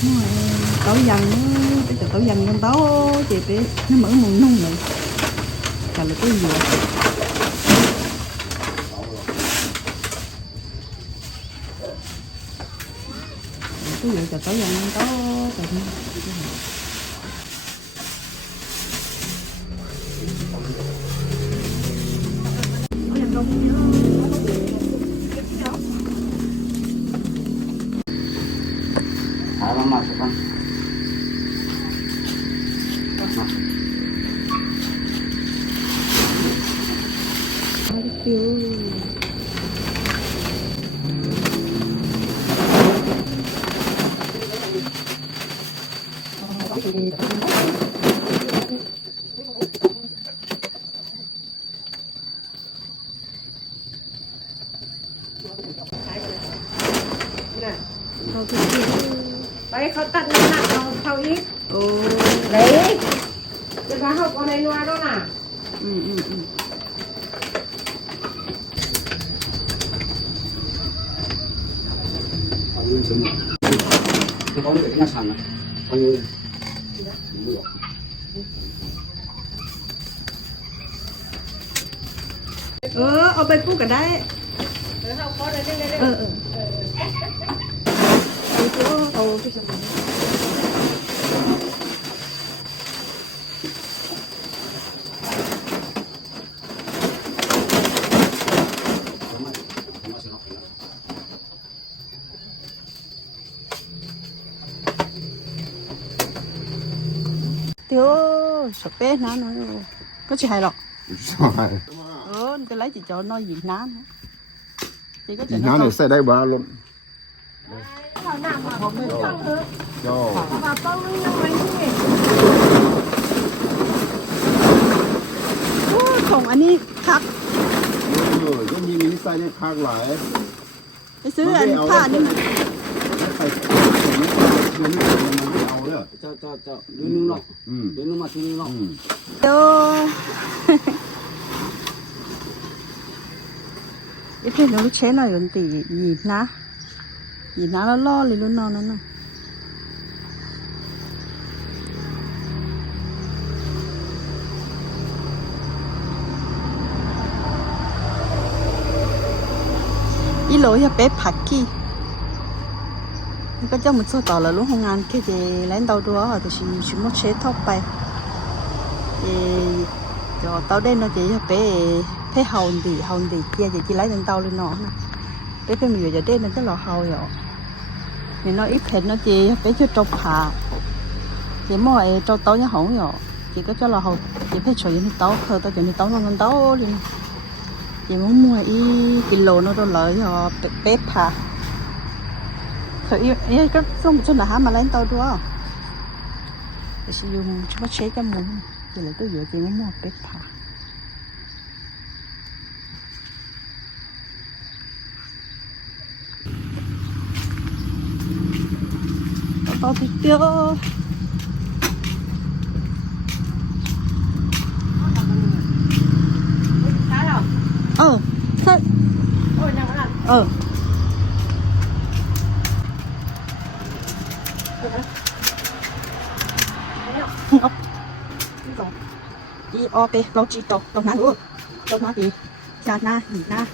tấu dần bây giờ tấu dần con tấu chị bé nó mở mùn nung rồi cả là cái gì cái gì tấu dần con tấu masukkan đấyเขาตัดน้ำหนักเราเขาอีกđấyจะพาเขาเอาในนัวด้วยน่ะbao nhiêu sớm tôi có cái nhà sàn này bao nhiêuเอาไปพูดกันได้เอาไปสมัยtiêu sập bé nó có chị hay lọ cái lấy chị cho nó gì ná chị có chị ná này sẽ đây bà luônของอันนี้ครับก็มีมินิไซน์เนี่ยคากหลายไปซื้ออันผ้านี่มันใส่มันไม่เอาเลยเจ้าดูนึงเนาะดูนึงมาทีนึงเนาะเดี๋ยวcái này nó chế này luôn tỉ nhìn ná nó lo liền luôn non nó nè ý lối là bé phạt kia có cho một số tàu là lúc không ăn cái gì lấy tàu đó thì chỉ một chế thóc bay thì cho tàu đây nó chỉ bé thế hồn thì kia thì chỉ lấy lên tàu lên nó nè bé mình giờ đây nó rất là hầu rồi thì nó ít thịt nó chỉ bé cho trâu phà thì mọi trâu tàu nó hỏng rồi chỉ có cho là hầu chỉ phải chơi những tàu khơi tao chơi những tàu nó lên tàu đi chỉ muốn mua ý kilo nó đâu lợi rồi bé phà thời ý cái xong một chút là hả mà lấy tàu đó để sử dụng cho nó chế cho muốn thì lại tôi dựa thì nó mua bé phà tao thịt tiêu sao đi op lâu chỉ tộc tộc nào nữa tộc nào thì cha na nhỉ na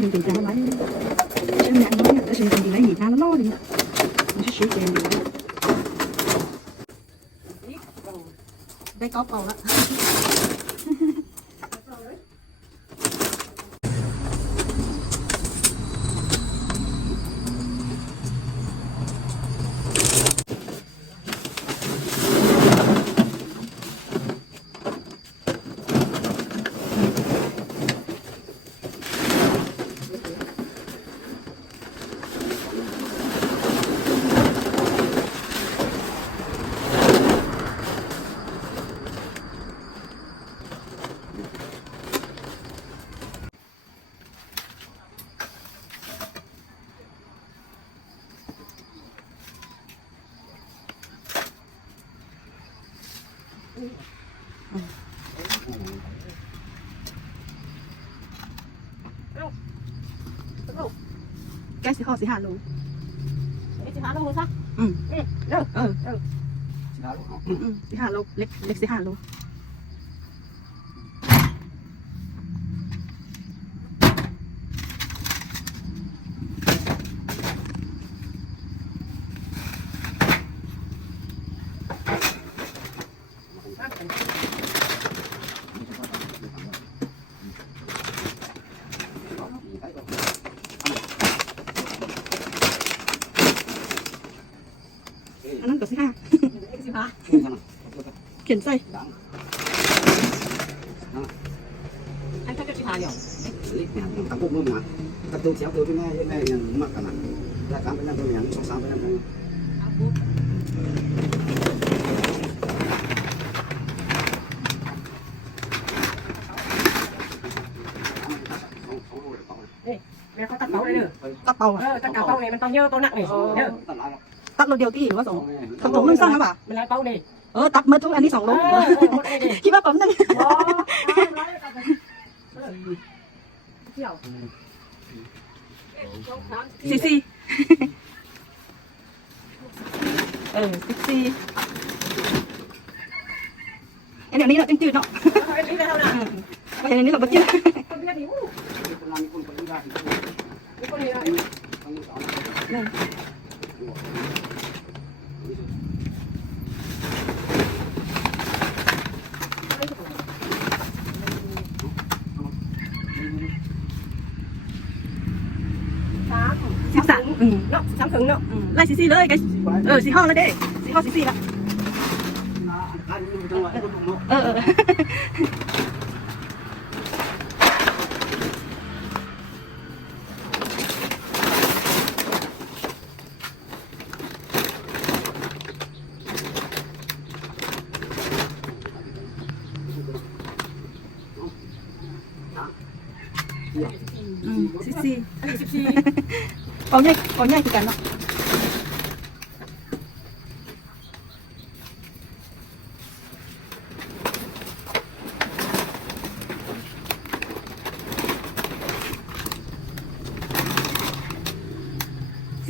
mình từ ra lấy sẽ nhận nó người ta sẽ làm gì lấy gì ta nó lo đi mình sẽ sửa chèn được đây có cầu đó แก๊สสิห่อสิหาโล สิหาโลซะ เด้อสิหาโลเล็กสิหาโลอันนั้นก็สิหา สิหา เขียนใส่ ให้เขาจะสิหาเดี๋ยว các bộ môn mà các tôi chéo tôi với mẹ nhận mặc cả mặt là cám với nhau tôi nhận xong sáng với nhauแม่เขาตัดเป้าเลยเด้อ ตัดเป่า ตัดเป้าเนี่ยมันต้องเยอะตัวหนักนี่เด้อ ตัดโลเดียวที่ว่าสองสองนึงสั้นนะป่ะ มันแล้วเป้านี่ ตัดมาทุกอันนี้2 โลคิดว่าปั๊มนึง เที่ยว ซี14อันนี้เราจืดๆเนาะอันนี้เราบัดจืด13 เนาะ3ถึงเนาะ ไล่ซีเลยกันสีห้องแล้วเด้สีห้องซีละซีเอาง่ายคือกันเนาะ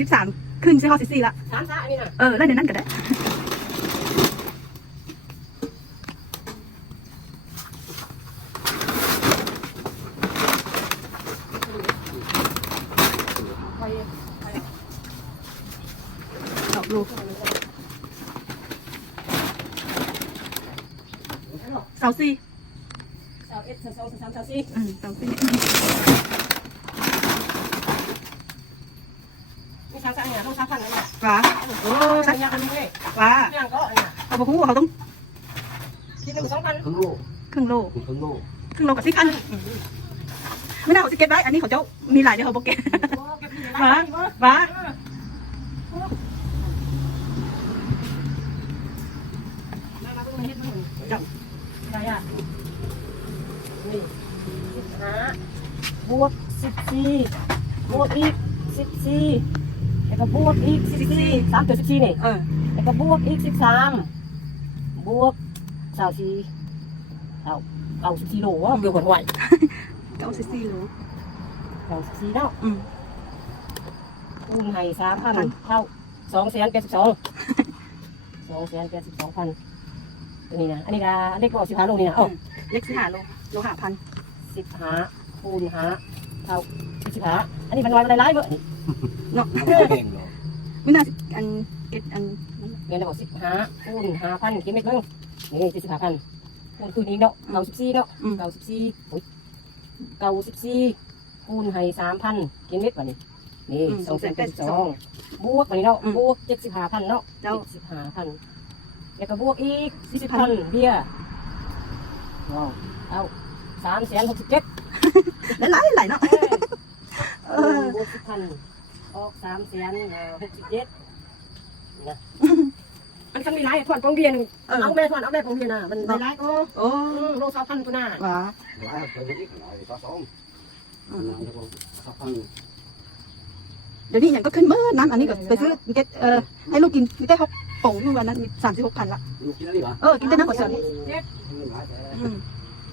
13ขึ้นซีห้องซีละ 3ซะอันนี้น่ะ ไล่ในนั้นก็ได้ลูกเสาซี่ เสาเอ็ดเสาสองเสาสามเสาสี่ เสาซี่ มีเสาสามเนี่ยต้อง3,000เลยเนี่ย ว้า สัญญากันเลย ว้า เนี่ยก็เนี่ย เขาบอกว่าเขาต้อง คิดถึง2,000 cứng lô ครึ่งโล cứng lô กับ10 อันไม่น่าเขาจะเก็บไว้อันนี้เขาเจ้ามีหลายเดี๋ยวเขาบอกเก็บว้าจับใช่อ่ะนี่15บวก14บวกอีก14แล้วก็บวกอีก14 3 14นี่แล้วก็บวกอีก13บวก24เอา14โลว่าเกี่ยวกับไหว 94 โล 24แล้วคูณให้3,000เท่า282,000 ตัวนี้นะอันนี้ก็เล็กกว่า15 โลนี่นะเล็ก15 โล5,000 15คูณ5เท่า15อันนี้มันลอยมาหลายๆเบอร์นี่ เนาะ đèn rồi ไม่น่าอันเก็บอัน เงินบอก15คูณ5,000กินเม็ดนึงนี่75,000คูณคืนนี้เนาะ94เนาะ94อุ้ย94คูณให้3,000กินเม็ดวันนี้นี่282บวกวันนี้เนาะบวก75,000เนาะ75,000แล้วก็บวกอีก40,000เบี้ยว้าวเอา367,000หลายเนาะ บวก10,000ออก367,000นะมันคันมีหลายถอนกองเบียนเอาแม่ถอนเอาแม่กองเบียนน่ะมันหลายก็โล2,000ตัวหน้า ว้า lại phải một ít lại xóa xuống xóa phân เดี๋ยวนี้อย่างก็ขึ้นเมื่อนั้นอันนี้ก็ไปซื้อเก็ตให้ลูกกินมีแต่6 ป่งนู่นวันนั้นมี36 คันละ ลูกกินอะไรวะ กินได้น้ำกว่าเสือนี่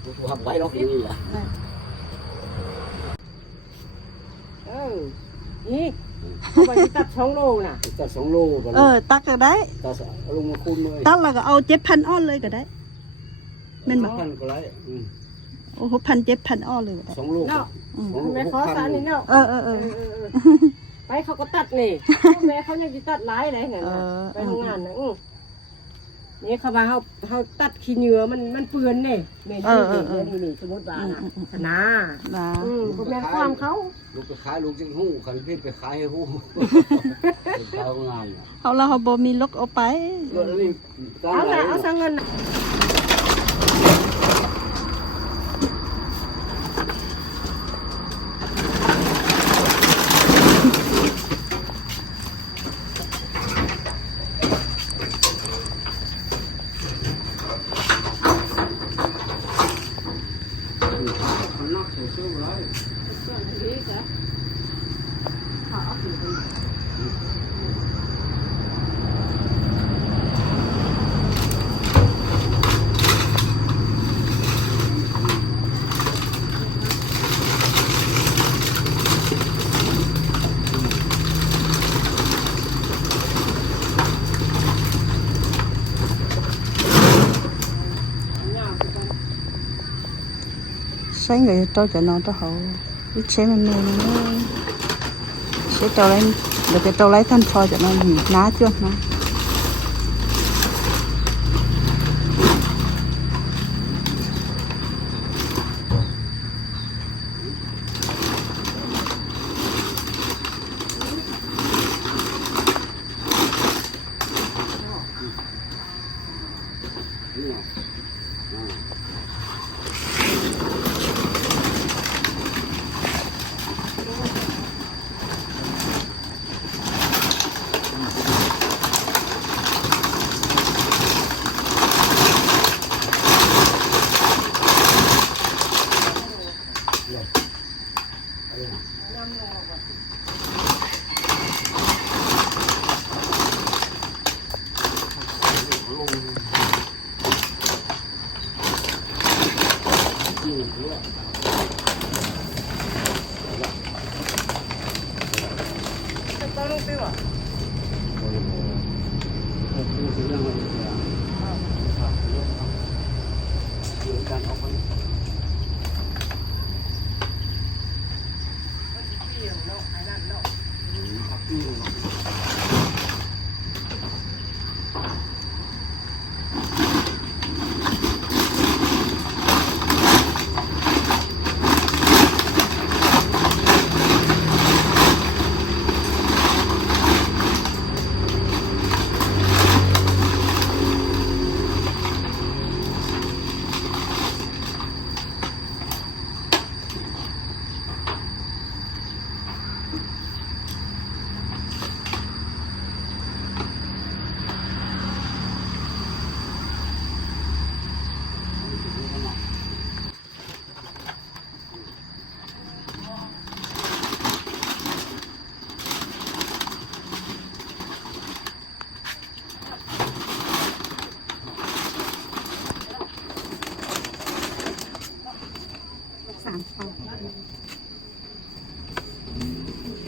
ตัวหับไว้เรากินนี่แหละ นี่เขาไปตัด2 โลน่ะ แต่2 โลก่อน ตักก็ได้ ต่อลงมาคูณเลย ตักแล้วก็เอา7,000 อ้อนเลยก็ได้แม่นบ่ พันก็ไร โอ้โห1,000-7,000 อ้อนเลยก็ได้ 2 โล เนาะแม่ขอสารนี่เนาะไปเขาก็ตัดนี่แม่เขายังจะตัดหลายอะไรเงี้ยไปโรงงานนะนี่เขาว่าเขาตัดขี้เหงื่อมันเปื้อนเนี่ยแม่นี่สมมติว่านะแม่ความเขา ลูกไปขายลูกจึงหู้ขันเพชรไปขายให้หู้ขายงาน เอาแล้วเขาบ่มีลกเอาไป เอาละเอาสังเงิน sáng người tôi cho nó hậu biết chế mình sẽ trâu lên được cái trâu lấy thân phôi cho nó nhỉ ná chưa nó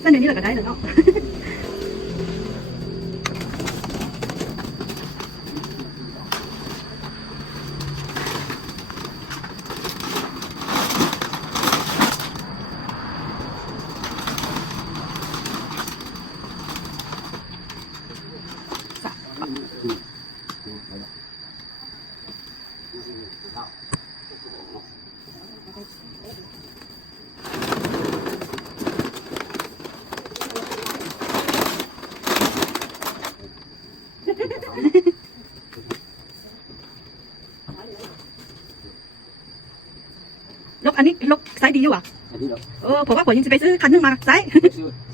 cái này như là cái đấy được không? Lúc anh ấy lúc sấy đi à?ผมว่าผมยังจะไปซื้อคันนึงมาไซส์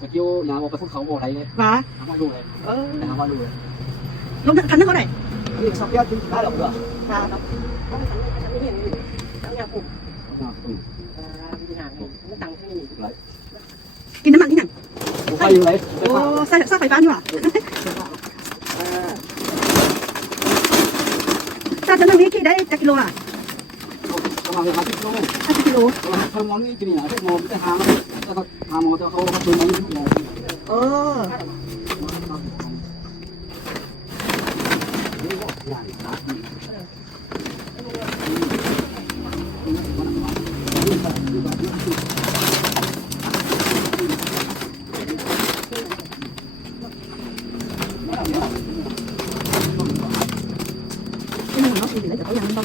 สกิลนาว่าไปพุ่งเขาโบไรเลย ว่า ทำมาดูเลยทำมาดูเลย ลงคันนึงเท่าไหร่ นี่สกิลถึงได้หรอกเหรอ ค่ะครับเขาไม่ทำให้ฉันไม่เห็นเลยทั้งยาปุ่มวิหารไม่ตังที่นี่ กินน้ำมันที่ไหน ไฟอยู่ไหน โอ้ใส่ไฟฟ้าอยู่อ่ะ ซาจะนั่งนี้กี่ได้จะกิโลอ่ะ ประมาณ50 โล 50 กิโล คนมองนี่กินเนี่ยมองจะหาแล้วก็หาหมอจะเขาเขาตัวนี้หมอ เออcái này nó thì lấy được cái gì đâu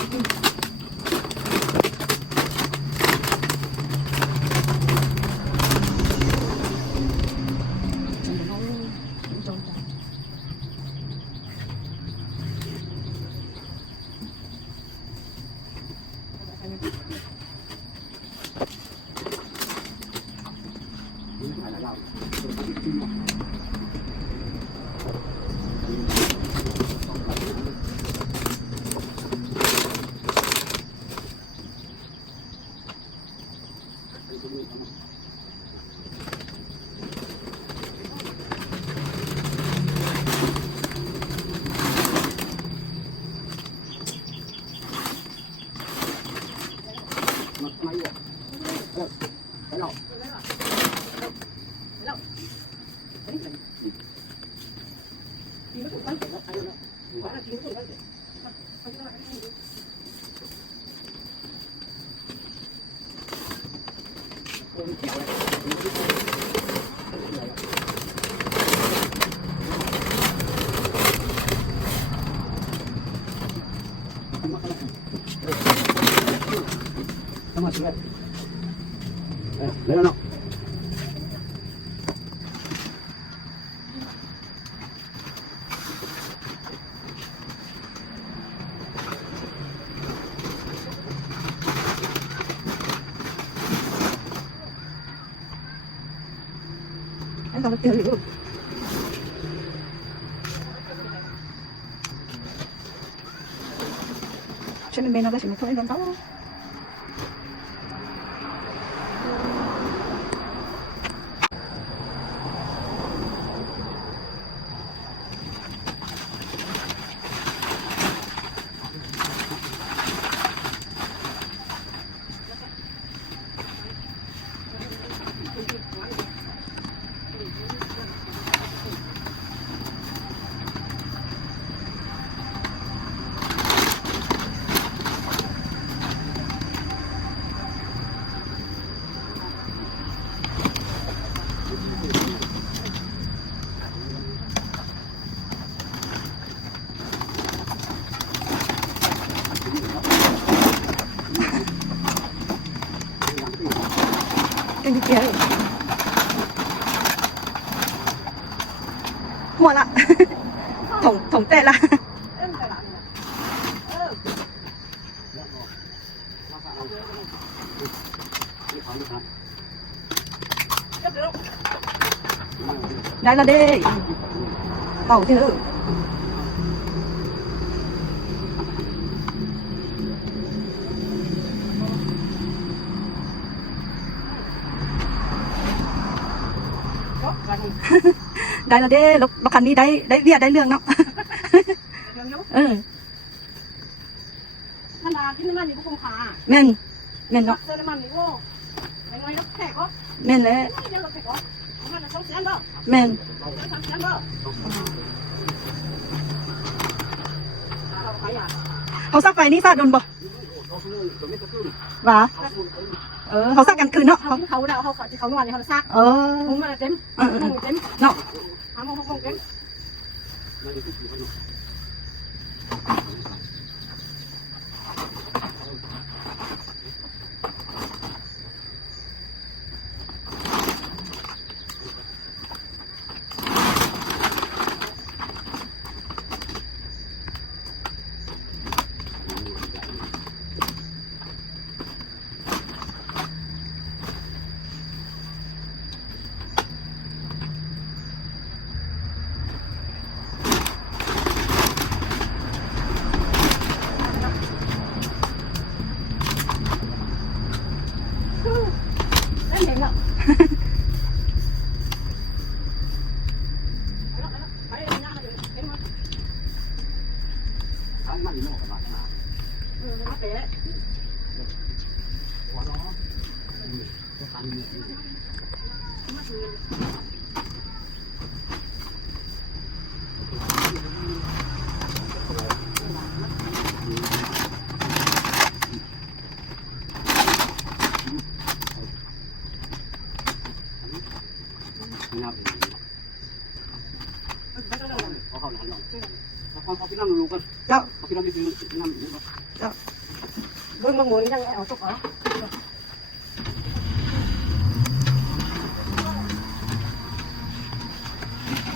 Sama surat. Lepas nak. anh còn tiêu được cho nên bên nó là chỉ một thôi gần tóc cái gì kia mua lại thủng tệ là đây là đi tàu chứ đây là để lúcคันนี้ได้เวียได้เรื่องเนาะมันดาที่มันนี่พวกคงขา แม่นเนาะ เซอร์มันนี่โว้ไอ้น้อยนักแขกก็ แม่นแล้ว เดี๋ยวเราแขกก็มันจะส่งเสียงก็ แม่น ส่งเสียงก็เราขยัน เขาซักไฟนี่ซาดโดนบ่ว่าเขาซักกันคืนเนาะ เขาดาวเขานวดเขาซักผมมาเต็มเต็ม เนาะ ทำห้องเต็ม เข้าหนอนแล้วเอาพี่น้ำลูกกัน เจ้า เอาพี่น้ำไปซื้อน้ำ เจ้า เบิ่งบางหมูนี่ยังเอาตกเหรอ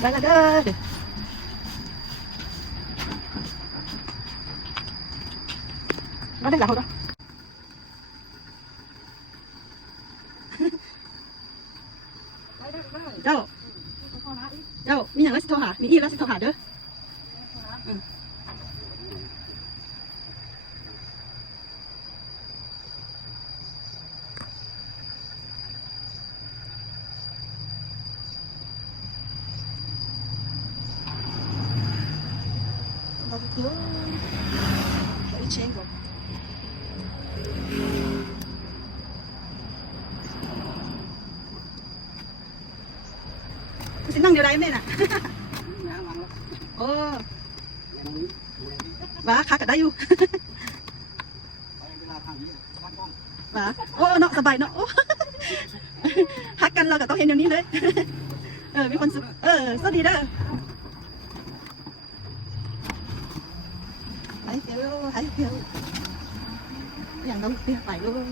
ไปละเด้อมาได้หลังเขาด้วยเจ้าเจ้ามีอย่างไรสิโทรหามีอีแล้วสิโทรหาเด้อYo, phải chen rồi. Xin năng điều đấy mẹ nè. Ồ. Và khá cả đây u. Và ô nó sờ bài nó. Hátกันเราก็ต้องเห็นอย่างนี้เลยมีคนสุดสวัสดีเด้อhãy kiểuอย่างต้องเปลี่ยนไปluôn